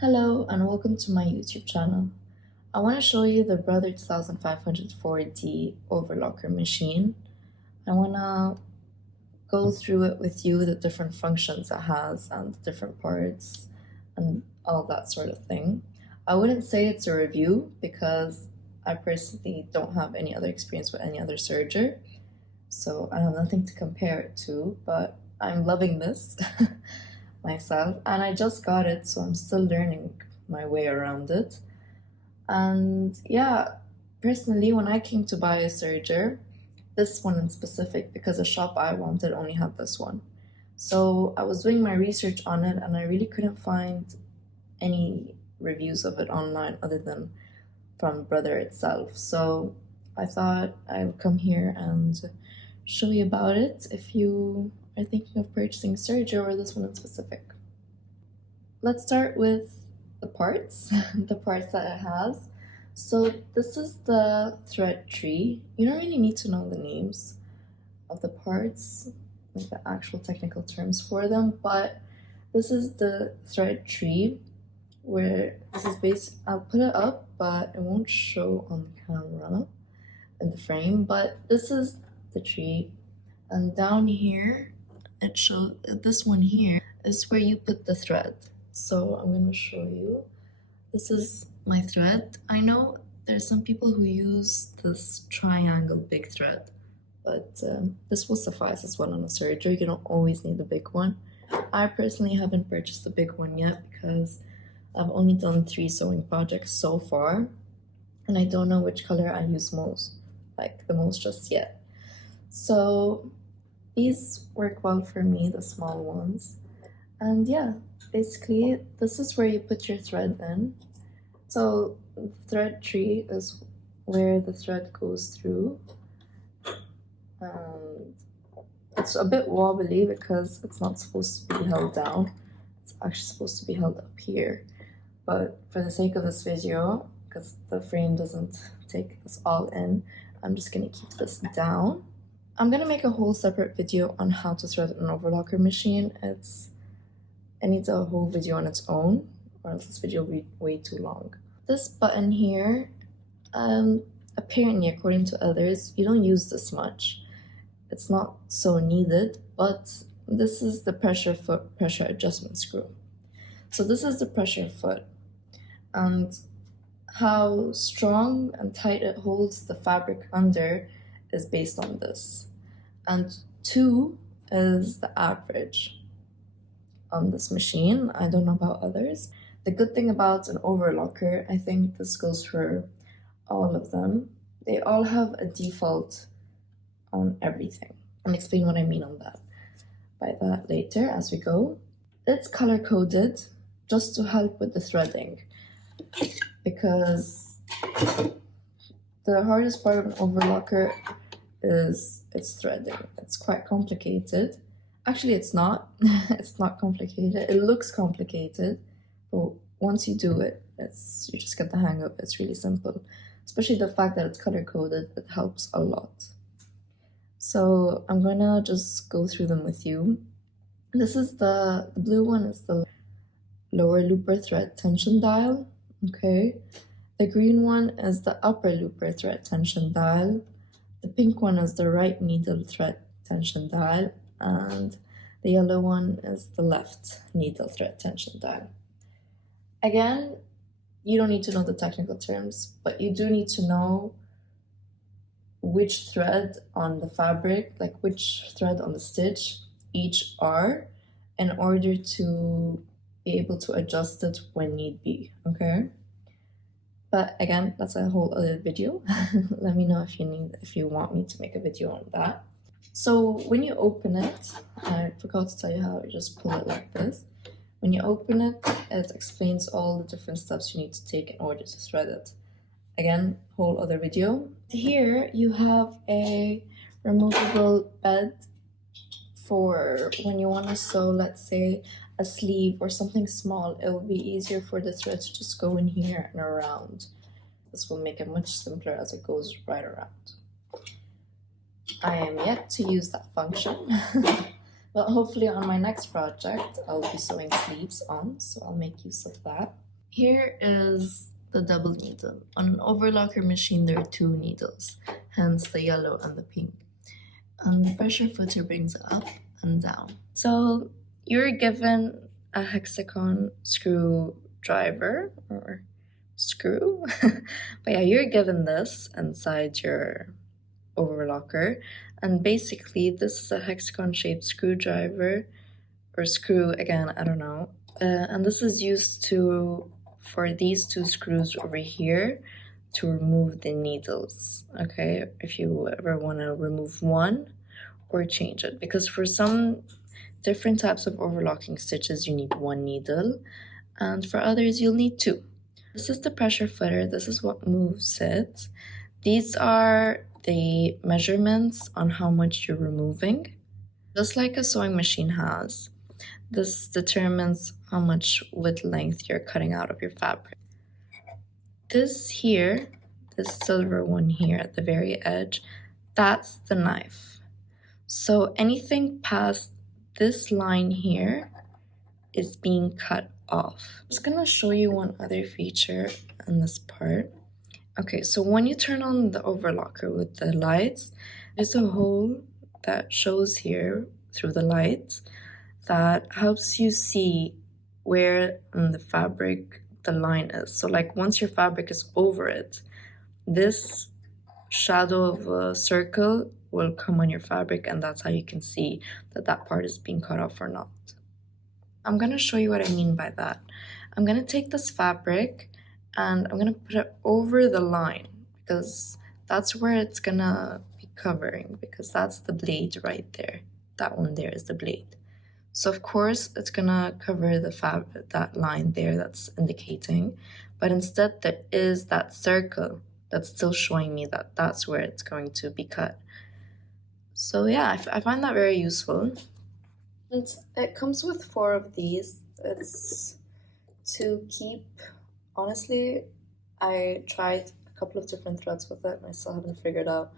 Hello and welcome to my YouTube channel. I want to show you the Brother 2504D Overlocker machine. I want to go through it with you, the different functions it has and the different parts and all that sort of thing. I wouldn't say it's a review because I personally don't have any other experience with any other serger, so I have nothing to compare it to, but I'm loving this myself, and I just got it, so I'm still learning my way around it. And yeah, personally, when I came to buy a serger, this one in specific, because the shop I wanted only had this one, so I was doing my research on it and I really couldn't find any reviews of it online other than from Brother itself. So I thought I'll come here and show you about it if you are thinking of purchasing serger or this one in specific. Let's start with the parts, the parts that it has. So this is the thread tree. You don't really need to know the names of the parts, like the actual technical terms for them, but this is the thread tree, where this is based. I'll put it up, but it won't show on the camera in the frame, but this is the tree, and down here it shows, this one here is where you put the thread. So I'm going to show you. This is my thread. I know there's some people who use this triangle big thread, but this will suffice as well on a serger. You don't always need a big one. I personally haven't purchased a big one yet because I've only done 3 sewing projects so far, and I don't know which color I use the most just yet. So these work well for me, the small ones. And yeah, basically this is where you put your thread in. So the thread tree is where the thread goes through, and it's a bit wobbly because it's not supposed to be held down. It's actually supposed to be held up here, but for the sake of this video, because the frame doesn't take this all in, I'm just going to keep this down. I'm going to make a whole separate video on how to thread an overlocker machine. It needs a whole video on its own, or else this video will be way too long. This button here, apparently according to others, you don't use this much. It's not so needed, but this is the pressure foot pressure adjustment screw. So this is the pressure foot, and how strong and tight it holds the fabric under is based on this. And 2 is the average on this machine. I don't know about others. The good thing about an overlocker, I think this goes for all of them, they all have a default on everything. I'll explain what I mean by that later as we go. It's color coded just to help with the threading, because the hardest part of an overlocker is its threading. It's quite complicated. Actually, it's not. It's not complicated. It looks complicated, but once you do it, you just get the hang of it. It's really simple. Especially the fact that it's color coded, it helps a lot. So I'm gonna just go through them with you. This is the blue one is the lower looper thread tension dial. Okay. The green one is the upper looper thread tension dial. The pink one is the right needle thread tension dial, and the yellow one is the left needle thread tension dial. Again, you don't need to know the technical terms, but you do need to know which thread on the fabric, like which thread on the stitch each are, in order to be able to adjust it when need be, okay? But again, that's a whole other video. Let me know if you want me to make a video on that. So when you open it, I forgot to tell you how you just pull it like this. When you open it, it explains all the different steps you need to take in order to thread it. Again, whole other video. Here you have a removable bed for when you want to sew, let's say, a sleeve or something small. It will be easier for the thread to just go in here and around. This will make it much simpler as it goes right around. I am yet to use that function, but hopefully on my next project I'll be sewing sleeves on, so I'll make use of that. Here is the double needle. On an overlocker machine, there are two needles, hence the yellow and the pink. And the pressure footer brings it up and down. So you're given a hexagon screwdriver or screw. But yeah, you're given this inside your overlocker. And basically, this is a hexagon shaped screwdriver or screw, again, I don't know. And this is used for these two screws over here to remove the needles, okay? If you ever want to remove one or change it, because for some different types of overlocking stitches, you need one needle, and for others, you'll need two. This is the pressure footer. This is what moves it. These are the measurements on how much you're removing. Just like a sewing machine has, this determines how much width length you're cutting out of your fabric. This here, this silver one here at the very edge, that's the knife. So anything past this line here is being cut off. I'm just gonna show you one other feature in this part. Okay, so when you turn on the overlocker with the lights, there's a hole that shows here through the lights that helps you see where in the fabric the line is. So like once your fabric is over it, this shadow of a circle will come on your fabric, and that's how you can see that that part is being cut off or not. I'm gonna show you what I mean by that. I'm gonna take this fabric and I'm gonna put it over the line because that's where it's gonna be covering, because that's the blade right there. That one there is the blade. So of course it's gonna cover the fabric, that line there that's indicating, but instead there is that circle that's still showing me that that's where it's going to be cut. So yeah, I find that very useful. And it comes with 4 of these. It's to keep, honestly, I tried a couple of different threads with it and I still haven't figured out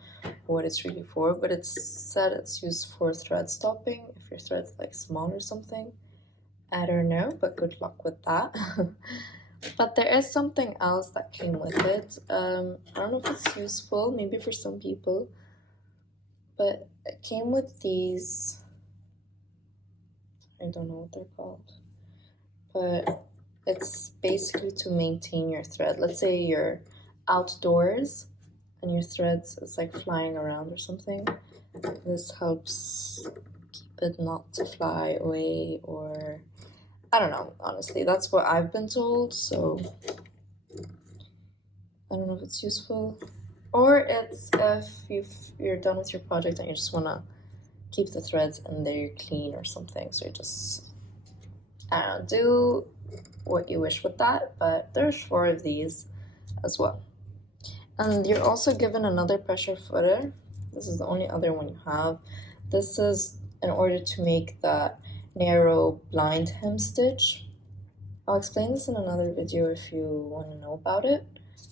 what it's really for, but it's said it's used for thread stopping if your thread's like small or something. I don't know, but good luck with that. But there is something else that came with it. I don't know if it's useful, maybe for some people, but it came with these, I don't know what they're called, but it's basically to maintain your thread. Let's say you're outdoors and your threads is like flying around or something. This helps keep it not to fly away, or I don't know, honestly, that's what I've been told, so I don't know if it's useful. Or it's if you're done with your project and you just want to keep the threads and they're clean or something, so you just, I don't know, do what you wish with that. But there's 4 of these as well. And you're also given another pressure footer. This is the only other one you have. This is in order to make that narrow blind hem stitch. I'll explain this in another video if you want to know about it.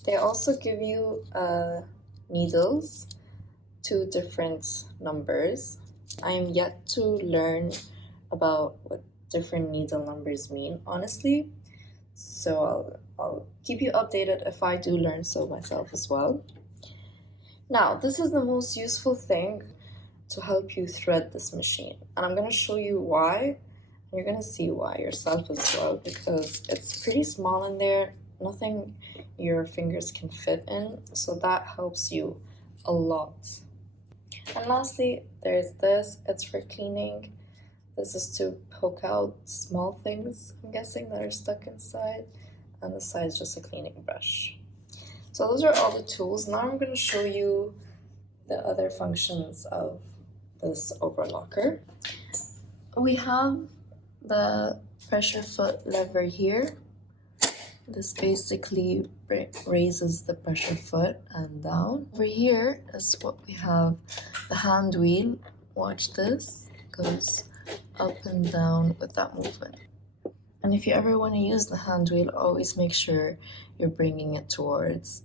They also give you needles, 2 different numbers. I am yet to learn about what different needle numbers mean, honestly. So I'll keep you updated if I do learn so myself as well. Now, this is the most useful thing to help you thread this machine. And I'm going to show you why. And you're going to see why yourself as well, because it's pretty small in there. Nothing your fingers can fit in. So that helps you a lot. And lastly, there's this. It's for cleaning. This is to poke out small things, I'm guessing, that are stuck inside. And the side is just a cleaning brush. So those are all the tools. Now I'm going to show you the other functions of this overlocker. We have the pressure foot lever here. This basically raises the pressure foot and down. Over here is what we have, the hand wheel. Watch this, goes up and down with that movement. And if you ever want to use the hand wheel, always make sure you're bringing it towards,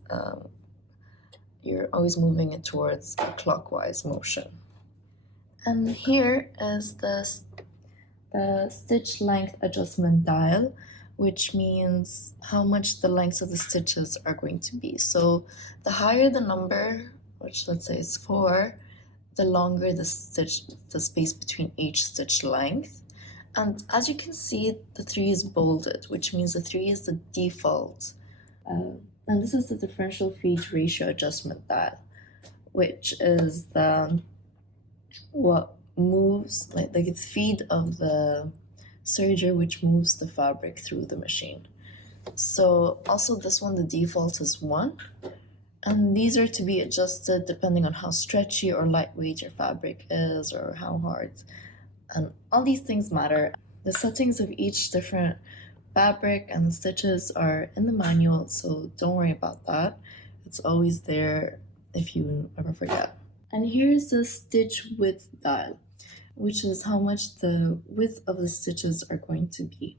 you're always moving it towards a clockwise motion. And here is the stitch length adjustment dial, which means how much the lengths of the stitches are going to be. So the higher the number, which let's say is 4, the longer the space between each stitch length. And as you can see, the 3 is bolded, which means the 3 is the default. And this is the differential feed ratio adjustment dial, which is what moves, like the feed of the serger, which moves the fabric through the machine. So also this one, the default is 1. And these are to be adjusted depending on how stretchy or lightweight your fabric is or how hard. And all these things matter. The settings of each different fabric and the stitches are in the manual, so don't worry about that. It's always there if you ever forget. And here's the stitch width dial, which is how much the width of the stitches are going to be.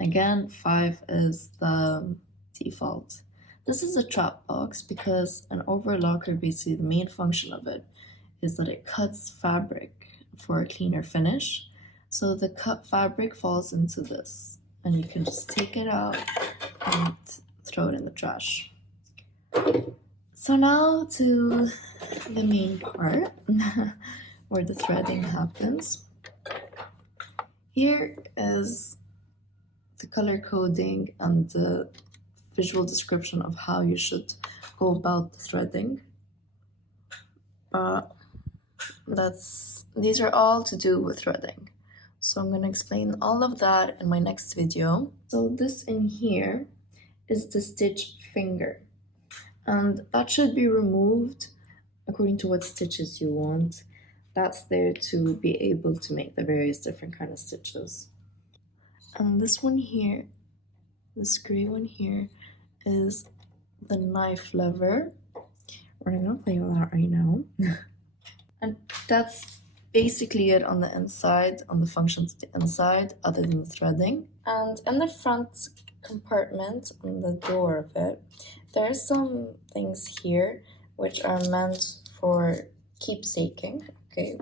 Again, 5 is the default. This is a trap box because an overlocker, basically the main function of it is that it cuts fabric for a cleaner finish. So the cut fabric falls into this, and you can just take it out and throw it in the trash. So now to the main part where the threading happens. Here is the color coding and the visual description of how you should go about the threading. These are all to do with threading. So I'm going to explain all of that in my next video. So this in here is the stitch finger, and that should be removed according to what stitches you want. That's there to be able to make the various different kind of stitches. And this one here, this gray one here, is the knife lever. We're not gonna play with that right now. And that's basically it on the inside, on the functions of the inside, other than the threading. And in the front compartment, on the door of it, there are some things here which are meant for keepsaking, okay,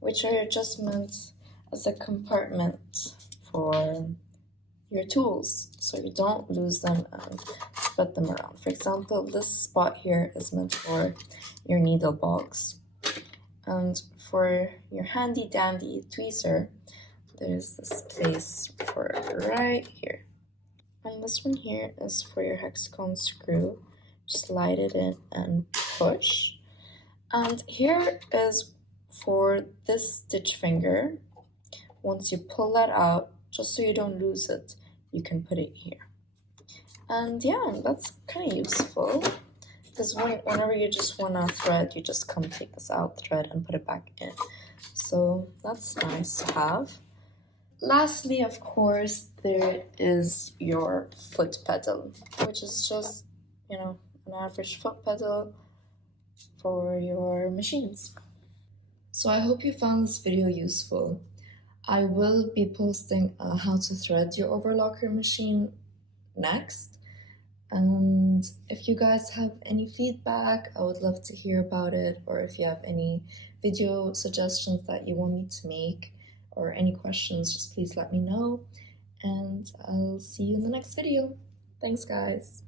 which are just meant as a compartment for your tools, so you don't lose them and spread them around. For example, this spot here is meant for your needle box, and for your handy dandy tweezer, there's this place for right here. And this one here is for your hexagon screw. Slide it in and push. And here is for this stitch finger. Once you pull that out, just so you don't lose it, you can put it here. And yeah, that's kind of useful, because whenever you just want to thread, you just come take this out, thread, and put it back in. So that's nice to have. Lastly, of course, there is your foot pedal, which is just, an average foot pedal for your machines. So I hope you found this video useful. I will be posting how to thread your overlocker machine next. And if you guys have any feedback, I would love to hear about it. Or if you have any video suggestions that you want me to make, or any questions, just please let me know. And I'll see you in the next video. Thanks, guys.